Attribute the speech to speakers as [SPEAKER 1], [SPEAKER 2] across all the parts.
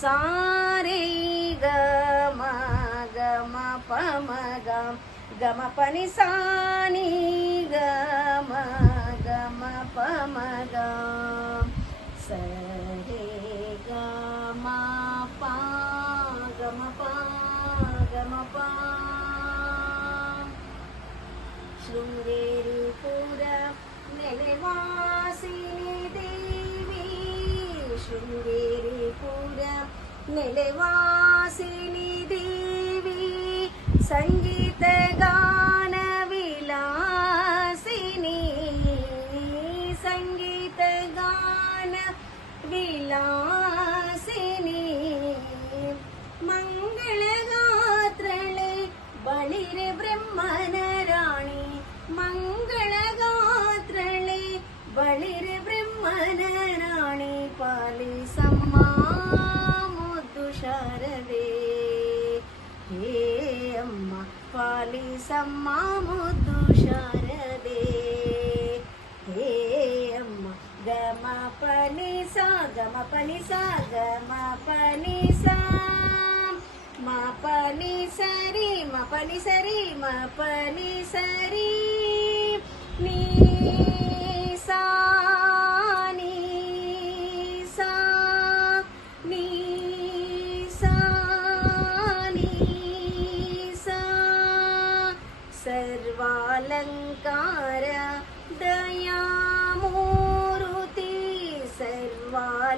[SPEAKER 1] ಸಾರೇ ಗಮ ಗಮ ಪಮ ಗಮ ಗಮ ಪನಿ ಸಾನಿ ಗಮ ಗಮ ಪಮ ಗಮ ಸರೇ ಗಮ ಪ ಗಮ ಪ ಗಮ ಪ ಶೃಂಗೇ निवासिनि देवी सङ्गीतगानविलासिनी सङ्गीतगानविलासिनी सङ्गीतगान विलासिनी मङ्गल गात्रले भणिर् राणि पालि सम హే అమ్మ పాలిసమ్మ ముద్దు శారదే. హే అమ్మ గమ పని సా గమ పని సా గమ పని సా మా పని సరి మా పని సరి మా పని సరి अलङ्कार दयामूरुति सर्वालङ्कार।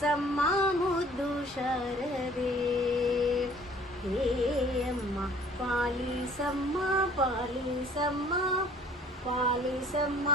[SPEAKER 1] सम मुद्दु शर रे हे अम्मा पालि सम पालि सम